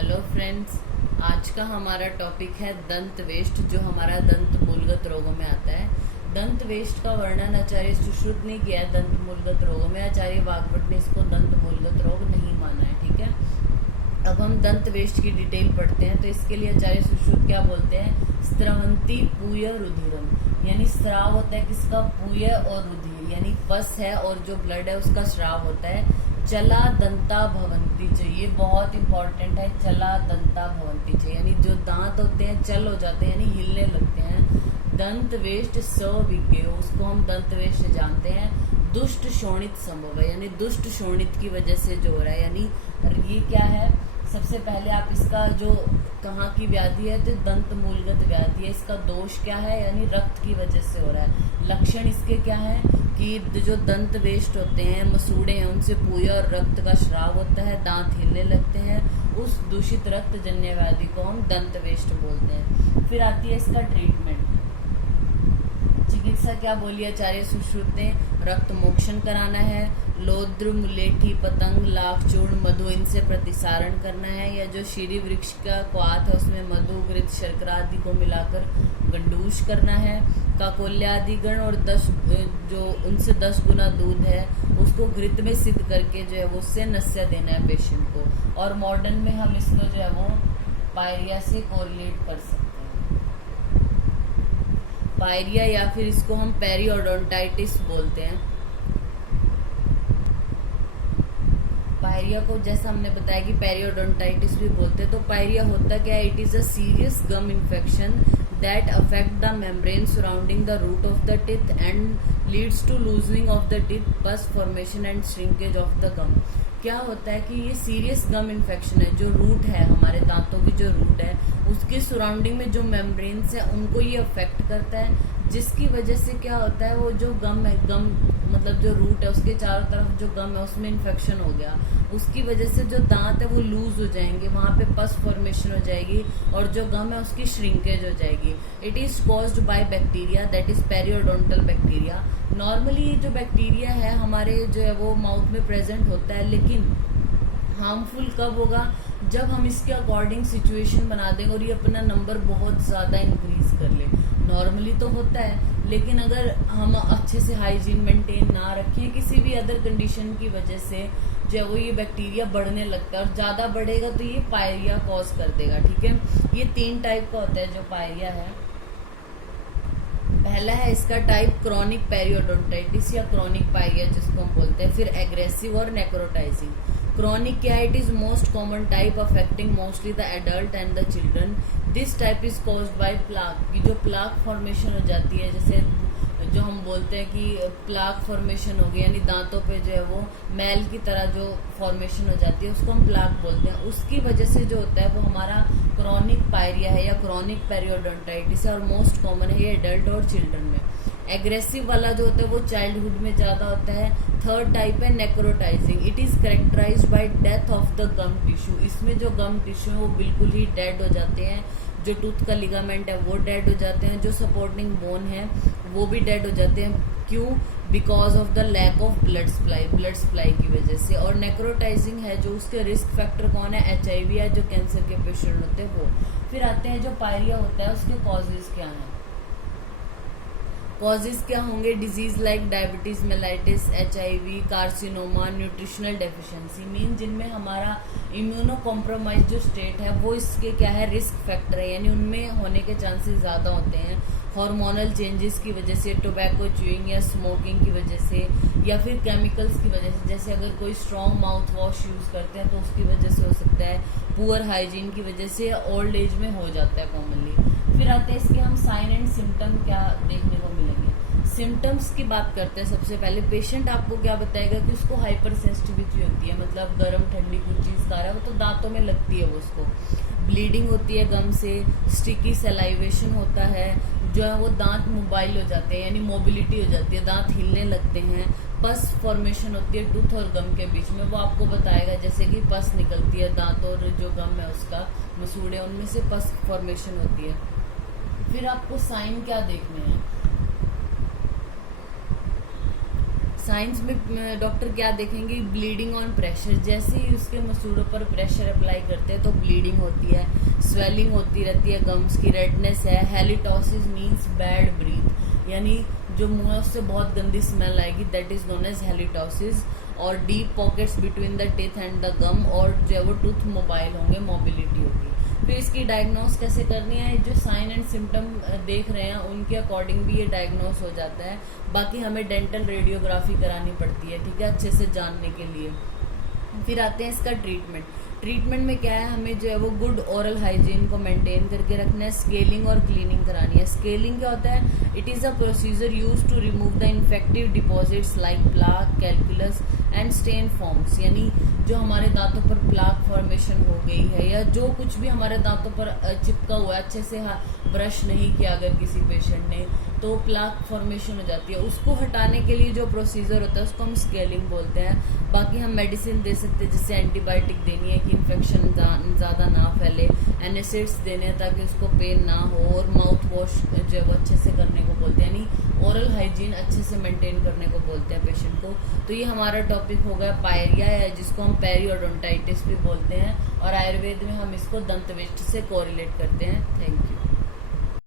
Hello friends, आज का हमारा टॉपिक है दंत वेस्ट, जो हमारा दंत मूलगत रोगों में आता है। दंत वेस्ट का वर्णन आचार्य सुश्रुत ने किया है दंत मूलगत रोगों में। आचार्य वाग्भट ने इसको दंत मूलगत रोग नहीं माना है। ठीक है, अब हम दंत वेस्ट की डिटेल पढ़ते हैं। तो इसके लिए आचार्य सुश्रुत क्या बोलते हैं? स्त्रवंती पूय रुधिरम, यानी स्राव होता है किसका? पूय और रुधिर, यानी पस है और जो ब्लड है उसका स्राव होता है। चला दंता भवंती चाहिए, बहुत इंपॉर्टेंट है। चला दंता भवंती चाहिए, यानी जो दांत होते हैं चल हो जाते हैं, यानी हिलने लगते हैं। दंत वेस्ट सविज्ञ, उसको हम दंत वेस्ट जानते हैं। दुष्ट शोणित संभव है, यानी दुष्ट शोणित की वजह से जो हो रहा है, यानी ये क्या है? सबसे पहले आप इसका जो कहाँ की व्याधि है, तो दंत मूलगत व्याधि है। इसका दोष क्या है? यानी रक्त की वजह से हो रहा है। लक्षण इसके क्या है कि जो दंत वेस्ट होते हैं, मसूड़े हैं, उनसे पूय और रक्त का स्राव होता है, दांत हिलने लगते हैं। उस दूषित रक्त जन्य व्याधि को हम दंत वेस्ट बोलते हैं। फिर आती है इसका ट्रीटमेंट। चिकित्सा क्या बोली आचार्य सुश्रुत ने? रक्त मोक्षण कराना है, लोद्र मुलेठी पतंग लाख चूर्ण मधु इनसे प्रतिसारण करना है, या जो शीरी वृक्ष का क्वाथ है उसमें मधु घृत शर्करा आदि को मिलाकर गंडूश करना है। काकोल्यादि गण और 10 जो उनसे 10 गुना दूध है उसको घृत में सिद्ध करके जो है वो उससे नस्य देना है पेशेंट को। और मॉडर्न में हम इसको जो है वो पायरिया से कोरिलेट कर सकते हैं। पायरिया या फिर इसको हम पेरियोडोंटाइटिस बोलते हैं। पायरिया को जैसा हमने बताया कि पेरियोडोंटाइटिस भी बोलते हैं। तो पायरिया होता क्या है? It is a serious gum infection that affect the membrane surrounding the root of the teeth and leads to loosening of the teeth, pus formation and shrinkage of the gum। क्या होता है कि ये serious gum infection है। जो root है, हमारे दांतों की जो रूट है, उसके सराउंडिंग में जो मेम्ब्रेन्स है उनको ये अफेक्ट करता है, जिसकी वजह से क्या होता है, वो जो गम है, गम मतलब जो रूट है उसके चारों तरफ जो गम है उसमें इन्फेक्शन हो गया, उसकी वजह से जो दांत है वो लूज हो जाएंगे, वहां पे पस फॉर्मेशन हो जाएगी और जो गम है उसकी श्रिंकेज हो जाएगी। It is caused by bacteria, that is periodontal bacteria. Normally ये जो बैक्टीरिया है हमारे जो है वो माउथ में प्रेजेंट होता है, लेकिन हार्मफुल कब होगा? जब हम इसके अकॉर्डिंग सिचुएशन बना देंगे और ये अपना नंबर बहुत ज़्यादा इंक्रीज कर ले। नॉर्मली तो होता है, लेकिन अगर हम अच्छे से हाइजीन मेंटेन ना रखें, किसी भी अदर कंडीशन की वजह से जो है वो ये बैक्टीरिया बढ़ने लगता है और ज़्यादा बढ़ेगा तो ये पायरिया कॉज कर देगा। ठीक है, ये 3 टाइप का होता है जो पायरिया है। पहला है इसका टाइप क्रॉनिक पेरियोडोंटाइटिस या क्रॉनिक पायरिया जिसको हम बोलते हैं। फिर एग्रेसिव और नेक्रोटाइजिंग। क्रॉनिक क्या है? It is most common type affecting mostly the adult and the children. This type is caused by plaque, की जो प्लाक फॉर्मेशन हो जाती है, जैसे जो हम बोलते हैं कि प्लाक फॉर्मेशन हो गई, यानी दांतों पे जो है वो मैल की तरह जो फॉर्मेशन हो जाती है उसको हम प्लाक बोलते हैं। उसकी वजह से जो होता है वो हमारा क्रॉनिक पायरिया है या क्रॉनिक पेरियोडोंटाइटिस है, और मोस्ट कॉमन है ये एडल्ट और चिल्ड्रन में। एग्रेसिव वाला जो होता है वो चाइल्डहुड में ज्यादा होता है। थर्ड टाइप है necrotising. It is characterised by death of the gum tissue. इसमें जो गम टिश्यू है वो बिल्कुल ही डेड हो जाते हैं, जो टूथ का लिगामेंट है वो डेड हो जाते हैं, जो सपोर्टिंग बोन है वो भी डेड हो जाते हैं। क्यों? Because of the lack of blood supply की वजह से। और नेक्रोटाइजिंग है जो उसके रिस्क फैक्टर कौन है? HIV है, जो कैंसर के पेशेंट होते हैं वो। फिर आते हैं जो पायरिया होता है उसके कॉजेज क्या हैं। कॉजेज क्या होंगे? Disease like diabetes mellitus, HIV, carcinoma, nutritional deficiency. Mean जिनमें हमारा इम्यूनो कॉम्प्रोमाइज जो स्टेट है वो इसके क्या है? रिस्क फैक्टर है, यानी उनमें होने के चांसेस ज्यादा होते हैं। हार्मोनल चेंजेस की वजह से, टोबैको च्यूइंग या स्मोकिंग की वजह से, या फिर केमिकल्स की वजह से, जैसे अगर कोई स्ट्रॉन्ग माउथ वॉश यूज करते हैं तो उसकी वजह से हो सकता है। पुअर हाइजीन की वजह से ओल्ड एज में हो जाता है कॉमनली। फिर आते हैं इसके हम साइन एंड सिम्टम क्या देखने को मिलेंगे। सिम्टम्स की बात करते हैं। सबसे पहले पेशेंट आपको क्या बताएगा कि उसको हाइपर सेंसिटिविटी होती है, मतलब गर्म ठंडी कुछ चीज खा रहा है वो तो दांतों में लगती है वो उसको। ब्लीडिंग होती है गम से, स्टिकी सलाइवेशन होता है, जो है वो दांत मोबाइल हो जाते हैं, यानी मोबिलिटी हो जाती है, दांत हिलने लगते हैं। पस फॉर्मेशन होती है टूथ और गम के बीच में, वो आपको बताएगा जैसे कि पस निकलती है दांत और जो गम है उसका मसूड़े उनमें से पस फॉर्मेशन होती है। फिर आपको साइन क्या देखने हैं? साइंस में डॉक्टर क्या देखेंगे, ब्लीडिंग ऑन प्रेशर, जैसे ही उसके मसूड़ों पर प्रेशर अप्लाई करते हैं तो ब्लीडिंग होती है, स्वेलिंग होती रहती है, गम्स की रेडनेस है, हेलिटोसिस मींस बैड ब्रीथ, यानी जो मुंह से बहुत गंदी स्मेल आएगी, that is known as halitosis, और deep pockets between the teeth and the gum, और जो है वो टूथ मोबाइल होंगे, मोबिलिटी होगी। फिर इसकी डायग्नोस कैसे करनी है, जो साइन एंड सिम्टम देख रहे हैं उनके अकॉर्डिंग भी ये डायग्नोस हो जाता है। बाकी हमें डेंटल रेडियोग्राफी करानी पड़ती है, ठीक है, अच्छे से जानने के लिए। फिर आते हैं इसका ट्रीटमेंट। ट्रीटमेंट में क्या है, हमें जो है वो गुड ओरल हाइजीन को मेंटेन करके रखना है, स्केलिंग और क्लीनिंग करानी है। स्केलिंग क्या होता है, it is a procedure use to remove the infective deposits like plaque, calculus and stain forms, यानी जो हमारे दांतों पर प्लाक फॉर्मेशन हो गई है या जो कुछ भी हमारे दांतों पर चिपका हुआ है, अच्छे से ब्रश नहीं किया अगर किसी पेशेंट ने, तो प्लाक फॉर्मेशन हो जाती है, उसको हटाने के लिए जो प्रोसीजर होता है उसको हम स्केलिंग बोलते हैं। बाकी हम मेडिसिन दे सकते हैं, जैसे एंटीबायोटिक देनी है कि इन्फेक्शन ज़्यादा ना फैले, एनासिड्स देने हैं ताकि उसको पेन ना हो, और माउथ वॉश जो है वो अच्छे से करने को बोलते हैं, यानी ओरल हाइजीन अच्छे से मेंटेन करने को बोलते हैं पेशेंट को। तो ये हमारा टॉपिक हो गया पायरिया है, जिसको हम पेरियोडोंटाइटिस भी बोलते हैं, और आयुर्वेद में हम इसको दंत विष्ट से कोरिलेट करते हैं। Thank you.